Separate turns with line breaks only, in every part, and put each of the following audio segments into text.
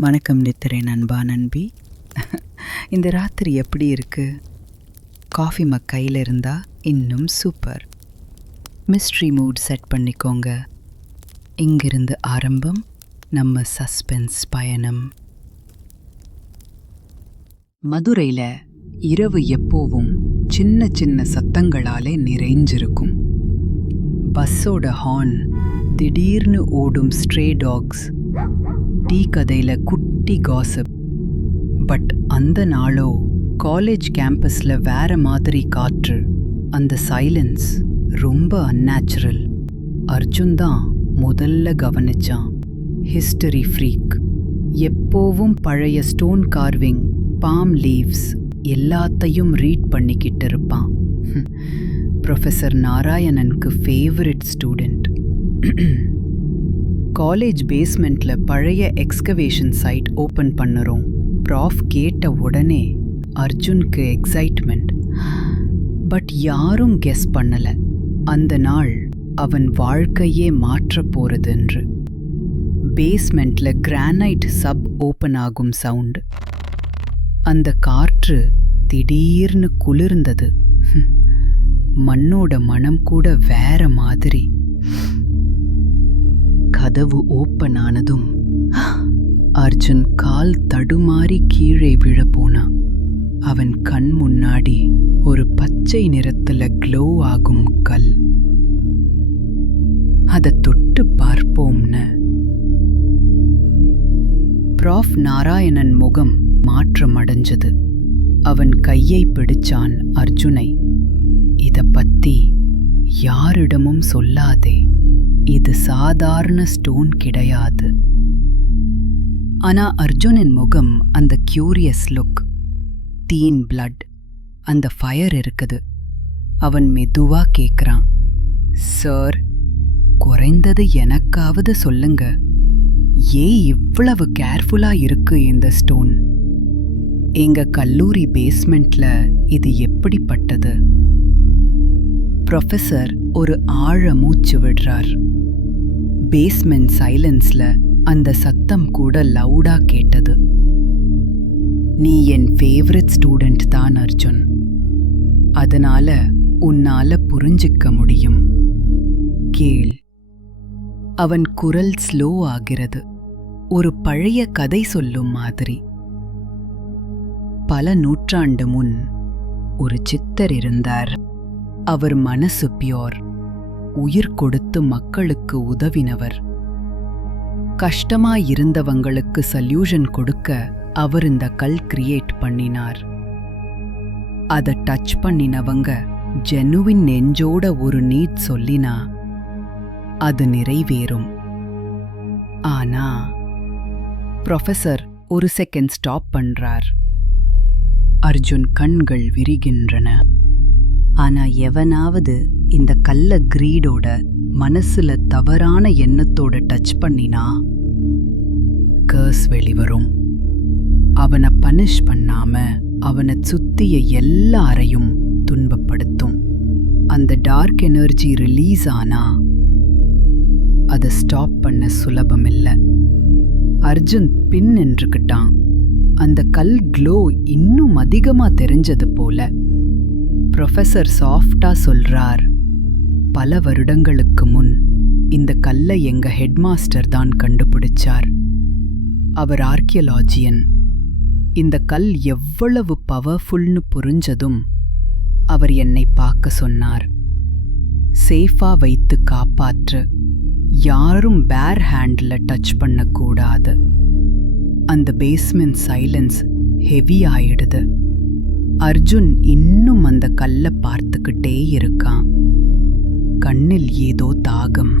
வணக்கம் நித்திரை நண்பா நண்பி. இந்த ராத்திரி எப்படி இருக்குது காஃபி மக் கையில் இருந்தால் இன்னும் சூப்பர். மிஸ்ட்ரி மூட் செட் பண்ணிக்கோங்க. இங்கிருந்து ஆரம்பம் நம்ம சஸ்பென்ஸ் பயணம்.
மதுரையில் இரவு எப்போவும் சின்ன சின்ன சத்தங்களாலே நிறைஞ்சிருக்கும்.
பஸ்ஸோட ஹார்ன் திடீர்னு ஓடும் ஸ்ட்ரே டாக்ஸ் டீ கதையில் குட்டி காசப் பட் அந்த நாளோ காலேஜ் கேம்பஸில் வேற மாதிரி காற்று. அந்த சைலன்ஸ் ரொம்ப அந்நேச்சுரல் அர்ஜுன் தான் முதல்ல கவனிச்சான். ஹிஸ்டரி ஃப்ரீக் எப்போவும் பழைய ஸ்டோன் கார்விங் பாம் லீவ்ஸ் எல்லாத்தையும் ரீட் பண்ணிக்கிட்டு இருப்பான். ப்ரொஃபஸர் நாராயணனுக்கு ஃபேவரட் ஸ்டூடெண்ட் காலேஜ் பேஸ்மெண்ட்ல பழைய எக்ஸ்கவேஷன் சைட் ஓப்பன் பண்ணுறோம். ப்ராஃப் கேட்ட உடனே அர்ஜுனுக்கு எக்ஸைட்மெண்ட் பட் யாரும் கெஸ் பண்ணல. அந்த நாள் அவன் வாழ்க்கையே மாற்றப் போறதுன்று. பேஸ்மெண்ட்ல கிரானைட் சப் ஓப்பன் ஆகும் சவுண்டு அந்த காற்று திடீர்னு குளிர்ந்தது. மண்ணோட மனம் கூட வேற மாதிரி. கதவு ஓப்பன் ஆனதும் அர்ஜுன் கால் தடுமாறி கீழே விழப்போனான் அவன் கண் முன்னாடி ஒரு பச்சை நிறத்துல க்ளோ ஆகும் கல். அதை தொட்டு பார்ப்போம்னு. ப்ராஃப் நாராயணன் முகம் மாற்றம் அடைஞ்சது அவன் கையை பிடிச்சான் அர்ஜுனை. இத பத்தி யாரிடமும் சொல்லாதே. இது சாதாரண ஸ்டோன் கிடையாது. ஆனா அர்ஜுனின் முகம் அந்த கியூரியஸ் லுக் தீன் பிளட் அந்த ஃபயர் இருக்குது. அவன் மெதுவா கேக்குறான் சார் குறைந்தது எனக்காவது சொல்லுங்க. ஏன் இவ்வளவு கேர்ஃபுல்லா இருக்கு இந்த ஸ்டோன் எங்க கல்லூரி பேஸ்மெண்ட்ல இது எப்படிப்பட்டது? ப்ரொஃபசர் ஒரு ஆழ மூச்சு விடுறார். பேஸ்மெண்ட் சைலன்ஸ்ல அந்த சத்தம் கூட லவுடா கேட்டது. நீ என் ஃபேவரட் ஸ்டூடெண்ட் தான் அர்ஜுன். அதனால உன்னால புரிஞ்சிக்க முடியும். கேள். அவன் குரல் ஸ்லோ ஆகிறது. ஒரு பழைய கதை சொல்லும் மாதிரி. பல நூற்றாண்டு முன் ஒரு சித்தர் இருந்தார். அவர் மனசு பியோர் உயிர் கொடுத்து மக்களுக்கு உதவினவர். கஷ்டமாயிருந்தவங்களுக்கு சல்யூஷன் சொல்யூஷன் கொடுக்க அவர் இந்த கல் கிரியேட் பண்ணினார். அதை டச் பண்ணினவங்க ஜெனுவின் நெஞ்சோட ஒரு நீட் சொல்லினா அது நிறைவேறும். ஆனா ப்ரொஃபசர் ஒரு செகண்ட் ஸ்டாப் பண்றார். அர்ஜுன் கண்கள் விரிகின்றன. ஆனா எவனாவது இந்த கல்ல கிரீடோட மனசுல தவறான எண்ணத்தோட டச் பண்ணினா கர்ஸ் வெளிவரும். அவனை பனிஷ் பண்ணாம அவனை சுத்திய எல்லாரையும் துன்பப்படுத்தும். அந்த டார்க் எனர்ஜி ரிலீஸ் ஆனா அதை ஸ்டாப் பண்ண சுலபம் இல்லை அர்ஜுன் பின் நின்றுக்கிட்டான் அந்த கல் க்ளோ இன்னும் அதிகமா தெரிஞ்சது போல. ப்ரொஃபசர் சாஃப்டா சொல்றார் பல வருடங்களுக்கு முன் இந்த கல்லை எங்க ஹெட்மாஸ்டர் தான் கண்டுபிடிச்சார். அவர் ஆர்கியலாஜியன் இந்த கல் எவ்வளவு பவர்ஃபுல்னு புரிஞ்சதும் அவர் என்னை பார்க்க சொன்னார். சேஃபா வைத்து காப்பாற்று. யாரும் பேர் ஹேண்டில் டச் பண்ணக்கூடாது. அந்த பேஸ்மெண்ட் சைலன்ஸ் ஹெவி ஆயிடுது. அர்ஜுன் இன்னும் அந்த கல்லை பார்த்துக்கிட்டே இருக்கான். கண்ணில் ஏதோ தாகம்.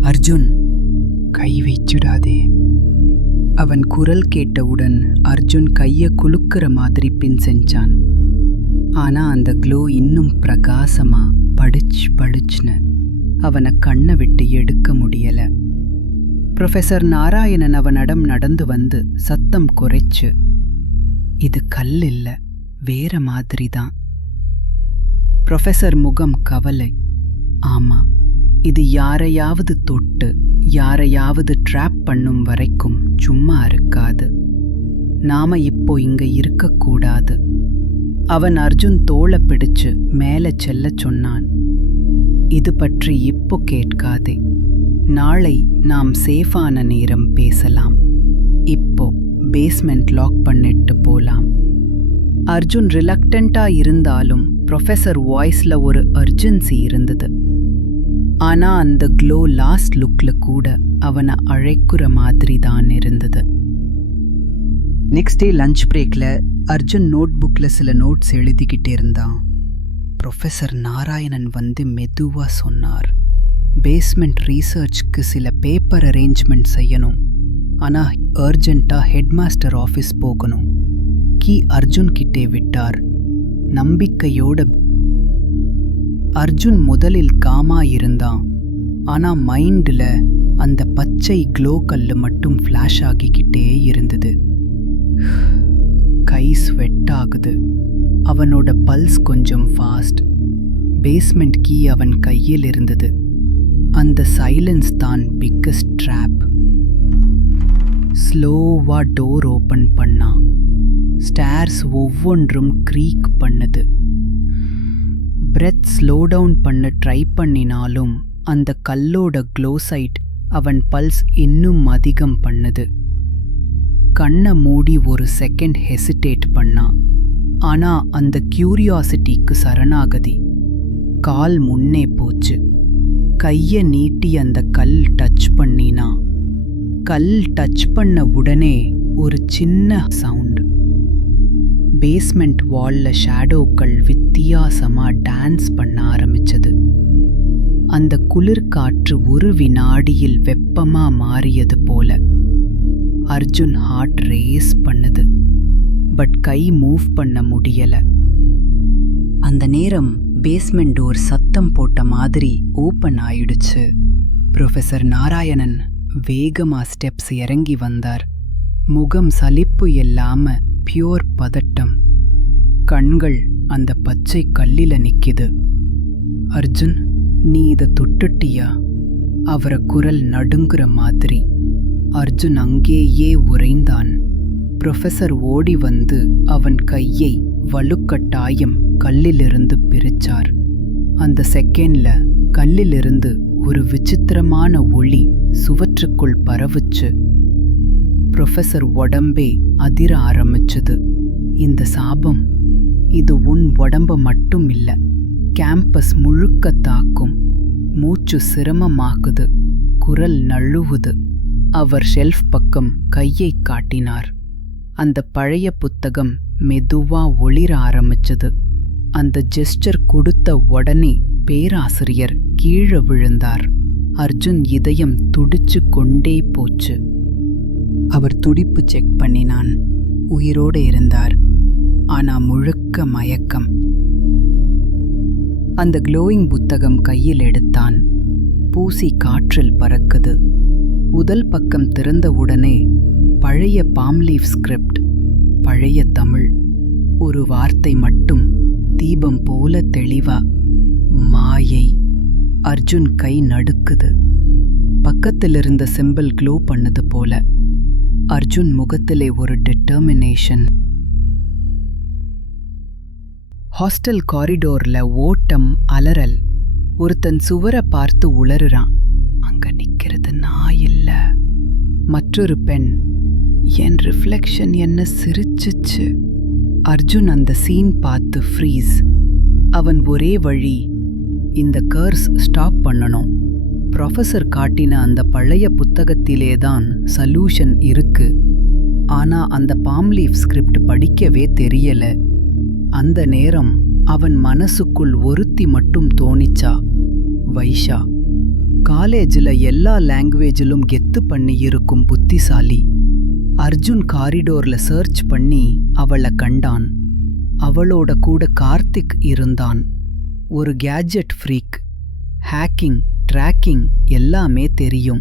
அர்ஜுன் கை வைச்சிடாதே. அவன் குரல் கேட்டவுடன் அர்ஜுன் கையை குலுக்கிற மாதிரி பின் செஞ்சான். ஆனா அந்த க்ளோ இன்னும் பிரகாசமா பளிச் பளிச்னு அவனை கண்ணை விட்டு எடுக்க முடியல. ப்ரொஃபசர் நாராயணன் அவனிடம் நடந்து வந்து சத்தம் குறைச்சு இது கல் இல்லை வேற மாதிரி தான் ப்ரொஃபசர் முகம் கவலை. ஆமா இது யாரையாவது தொட்டு யாரையாவது ட்ராப் பண்ணும் வரைக்கும் சும்மா இருக்காது. நாம இப்போ இங்க இருக்கக்கூடாது. அவன் அர்ஜுன் தோளை பிடிச்சு மேலே செல்ல சொன்னான். இது பற்றி இப்போ கேட்காதே. நாளை நாம் சேஃபான நேரம் பேசலாம். இப்போ பேஸ்மெண்ட் லாக் பண்ணிட்டு போலாம். அர்ஜுன் ரிலக்டண்டா இருந்தாலும் ப்ரொஃபசர் வாய்ஸில் ஒரு அர்ஜென்சி இருந்தது. ஆனால் அந்த க்ளோ லாஸ்ட் லுக்கில் கூட அவனை அழைக்கிற மாதிரி தான் இருந்தது. நெக்ஸ்ட் டே லஞ்ச் பிரேக்கில் அர்ஜுன் நோட் புக்கில் சில நோட்ஸ் எழுதிக்கிட்டே இருந்தான். ப்ரொஃபஸர் நாராயணன் வந்து மெதுவாக சொன்னார். பேஸ்மெண்ட் ரீசர்ச்க்கு சில பேப்பர் அரேஞ்ச்மெண்ட் செய்யணும். ஆனால் அர்ஜென்ட்டாக ஹெட்மாஸ்டர் ஆஃபீஸ் போகணும். கி அர்ஜுன் கிட்டே விட்டார். நம்பிக்கையோட. அர்ஜுன் முதலில் காமா இருந்தான் ஆனா மைண்டில் அந்த பச்சை க்ளோ கல்லு மட்டும் ஃப்ளாஷ் ஆகிக்கிட்டே இருந்தது. கை ஸ்வெட் ஆகுது. அவனோட பல்ஸ் கொஞ்சம் ஃபாஸ்ட் பேஸ்மெண்ட் கீ அவன் கையில் இருந்தது. அந்த சைலன்ஸ் தான் பிக்கஸ்ட் ட்ராப் ஸ்லோவா டோர் ஓப்பன் பண்ணான் ஸ்டேர்ஸ் ஒவ்வொன்றும் க்ரீக் பண்ணுது. பிரெத் ஸ்லோ டவுன் பண்ண ட்ரை பண்ணினாலும் அந்த கல்லோட க்ளோசைட் அவன் பல்ஸ் இன்னும் அதிகம் பண்ணுது. கண்ணை மூடி ஒரு செகண்ட் ஹெசிடேட் பண்ணான் ஆனா அந்த கியூரியாசிட்டிக்கு சரணாகதி. கால் முன்னே போச்சு. கையை நீட்டி அந்த கல் டச் பண்ணினா. கல் டச் பண்ண உடனே ஒரு சின்ன சவுண்ட். பேஸ்மெண்ட் வாலில் ஷேடோக்கள் வித்தியாசமாக டான்ஸ் பண்ண ஆரம்பிச்சது. அந்த குளிர்காற்று ஒரு வினாடியில் வெப்பமாக மாறியது போல. அர்ஜுன் ஹார்ட் ரேஸ் பண்ணுது பட் கை மூவ் பண்ண முடியலை. அந்த நேரம் பேஸ்மெண்ட் டோர் சத்தம் போட்ட மாதிரி ஓப்பன் ஆயிடுச்சு. ப்ரொஃபசர் நாராயணன் வேகமாக ஸ்டெப்ஸ் இறங்கி வந்தார். முகம் சலிப்பு இல்லாமல் பியோர் பதட்டம். கண்கள் அந்த பச்சை கல்லில் நிற்கிது அர்ஜுன் நீ இதை தொட்டுட்டியா? அவர குரல் நடுங்குற மாதிரி. அர்ஜுன் அங்கேயே உறைந்தான். புரொஃபசர் ஓடி வந்து அவன் கையை வலுக்கட்டாயம் கல்லிலிருந்து பிரிச்சார். அந்த செகண்ட்ல கல்லிலிருந்து ஒரு விசித்திரமான ஒளி சுவற்றுக்குள் பரவுச்சு. ப்ரொஃபஸர் உடம்பே அதிர ஆரம்பிச்சது. இந்த சாபம் இது உன் உடம்ப மட்டும் இல்லை கேம்பஸ் முழுக்க தாக்கும். மூச்சு சிரமமாக்குது குரல் நழுவுது. அவர் ஷெல்ஃப் பக்கம் கையை காட்டினார். அந்த பழைய புத்தகம் மெதுவா ஒளிர ஆரம்பிச்சது. அந்த ஜெஸ்டர் கொடுத்த உடனே பேராசிரியர் கீழே விழுந்தார். அர்ஜுன் இதயம் துடிச்சு கொண்டே போச்சு. அவர் துடிப்பு செக் பண்ணினான். உயிரோடு இருந்தார். ஆனா முழுக்க மயக்கம். அந்த க்ளோயிங் புத்தகம் கையில் எடுத்தான். பூசி காற்றில் பறக்குது. முதல் பக்கம் திறந்தவுடனே பழைய பாம்லீஃப் ஸ்கிரிப்ட் பழைய தமிழ் ஒரு வார்த்தை மட்டும் தீபம் போல தெளிவா மாயை. அர்ஜுன் கை நடுக்குது. பக்கத்திலிருந்த செம்பல் சிம்பிள் க்ளோ பண்ணது போல. அர்ஜுன் முகத்திலே ஒரு டிட்டர்மினேஷன் ஹாஸ்டல் காரிடோர்ல ஓட்டம் அலறல். ஒருத்தன் சுவரை பார்த்து உளறுறான். அங்க நிக்கிறது நான் இல்ல. மற்றொரு பெண். என் ரிஃப்ளெக்ஷன் என்ன சிரிச்சுச்சு. அர்ஜுன் அந்த சீன் பார்த்து ஃப்ரீஸ் அவன் ஒரே வழி இந்த கர்ஸ் ஸ்டாப் பண்ணணும். ப்ரொஃபசர் காட்டின அந்த பழைய புத்தகத்திலே தான் சல்யூஷன் இருக்கு. ஆனா அந்த பாம்லீஃப் ஸ்கிரிப்ட் படிக்கவே தெரியல. அந்த நேரம் அவன் மனசுக்குள் ஒருத்தி மட்டும் தோணிச்சா வைஷா. காலேஜில் எல்லா லாங்குவேஜிலும் கெத்து பண்ணி இருக்கும் புத்திசாலி. அர்ஜுன் காரிடோரில் சர்ச் பண்ணி அவளை கண்டான். அவளோட கூட கார்த்திக் இருந்தான். ஒரு கேஜெட் ஃப்ரீக் ஹேக்கிங் ட்ராக்கிங் எல்லாமே தெரியும்.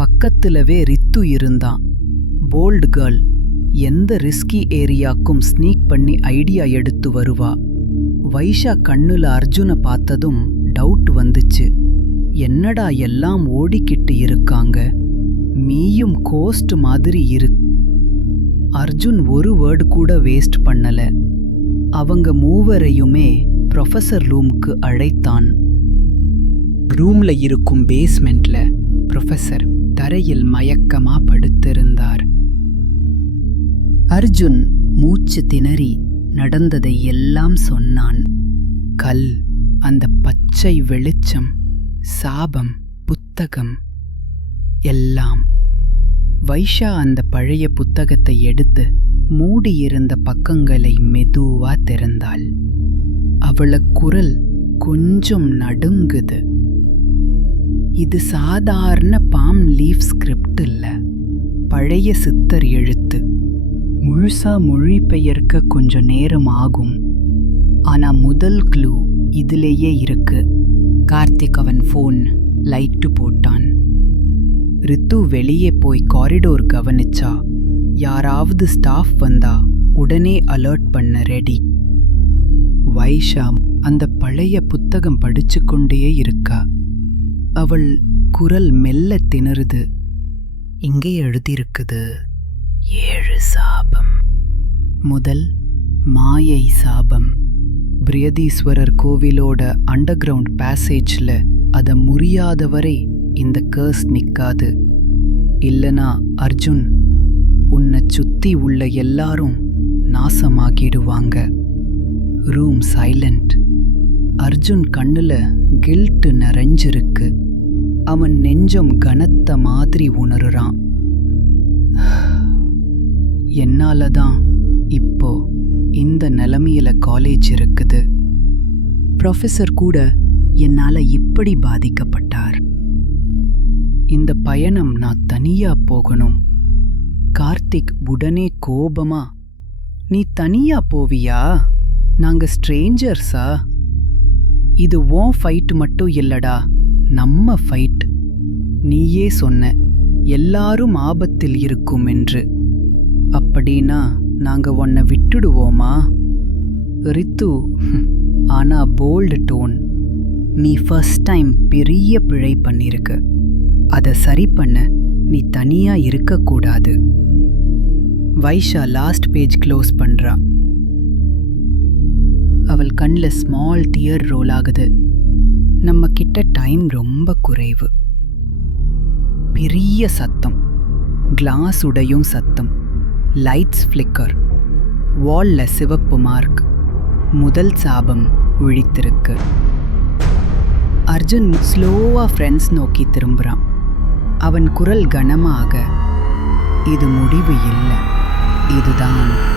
பக்கத்துலவே ரித்து இருந்தான் போல்டு கேர்ள் எந்த ரிஸ்கி ஏரியாக்கும் ஸ்னீக் பண்ணி ஐடியா எடுத்து வருவா. வைஷா கண்ணுல அர்ஜுனை பார்த்ததும் டவுட் வந்துச்சு. என்னடா எல்லாம் ஓடிக்கிட்டு இருக்காங்க? மீயும் கோஸ்ட் மாதிரி இரு. அர்ஜுன் ஒரு வேர்டு கூட வேஸ்ட் பண்ணல. அவங்க மூவரையுமே ப்ரொஃபசர் ரூம்க்கு அழைத்தான். ரூம்ல இருக்கும் பேஸ்மெண்ட்ல ப்ரொஃபசர் தரையில் மயக்கமா படுத்திருந்தார். அர்ஜுன் மூச்சு திணறி நடந்ததை எல்லாம் சொன்னான். கல் அந்த பச்சை வெளிச்சம் சாபம் புத்தகம் எல்லாம். வைஷா அந்த பழைய புத்தகத்தை எடுத்து மூடியிருந்த பக்கங்களை மெதுவா திறந்தாள். அவள குரல் கொஞ்சம் நடுங்குது. இது சாதாரண பாம் லீஃப் ஸ்கிரிப்ட் இல்லை. பழைய சித்தர் எழுத்து. முழுசா மொழிபெயர்க்க கொஞ்சம் நேரம் ஆகும். ஆனா முதல் க்ளூ இதிலேயே இருக்கு. கார்த்திக் அவன் ஃபோன் லைட்டு போட்டான். ரித்து வெளியே போய் காரிடோர் கவனிச்சா. யாராவது ஸ்டாஃப் வந்தா உடனே அலர்ட் பண்ண ரெடி வைஷாம் அந்த பழைய புத்தகம் படிச்சு கொண்டே இருக்கா. அவள் குரல் மெல்ல திணறுது. இங்கே எழுதியிருக்குது ஏழு சாபம். முதல் மாயை சாபம். பிரியதீஸ்வரர் கோவிலோட அண்டர் கிரவுண்ட் அதை முறியாத முறியாதவரை இந்த கேர்ஸ் நிற்காது இல்லனா அர்ஜுன் உன்னை சுத்தி உள்ள எல்லாரும் நாசமாகிடுவாங்க ரூம் சைலண்ட் அர்ஜுன் கண்ணில் கில்ட்டு நிறைஞ்சிருக்கு. அவன் நெஞ்சம் கனத்த மாதிரி உணருறான். என்னால தான் இப்போ இந்த நிலமையில காலேஜ் இருக்குது. ப்ரொஃபசர் கூட என்னால் இப்படி பாதிக்கப்பட்டார். இந்த பயணம் நான் தனியா போகணும். கார்த்திக் உடனே கோபமா நீ தனியா போவியா? நாங்க ஸ்ட்ரேஞ்சர்ஸா இது ஓ ஃபைட் மட்டும் இல்லடா. நம்ம ஃபைட் நீயே சொன்ன எல்லாரும் ஆபத்தில் இருக்கும் என்று. அப்படின்னா நாங்க உன்னை விட்டுடுவோமா? ரித்து ஆனா போல்டு டோன் நீ ஃபர்ஸ்ட் டைம் பெரிய பிழை பண்ணிருக்க. அதை சரி பண்ண நீ தனியா இருக்கக்கூடாது. வைஷா லாஸ்ட் பேஜ் க்ளோஸ் பண்ணுறா அவள் கண்ணில் ஸ்மால் டியர் ரோல் ஆகுது. நம்ம கிட்ட டைம் ரொம்ப குறைவு. பெரிய சத்தம். கிளாஸ் உடையும் சத்தம். லைட்ஸ் ஃப்ளிக்கர் வாலில் சிவப்பு மார்க் முதல் சாபம் விழித்திருக்கு. அர்ஜுன் ஸ்லோவாக ஃப்ரெண்ட்ஸ் நோக்கி திரும்புகிறான் அவன் குரல் கனமாக இது முடிவு இல்லை. இதுதான்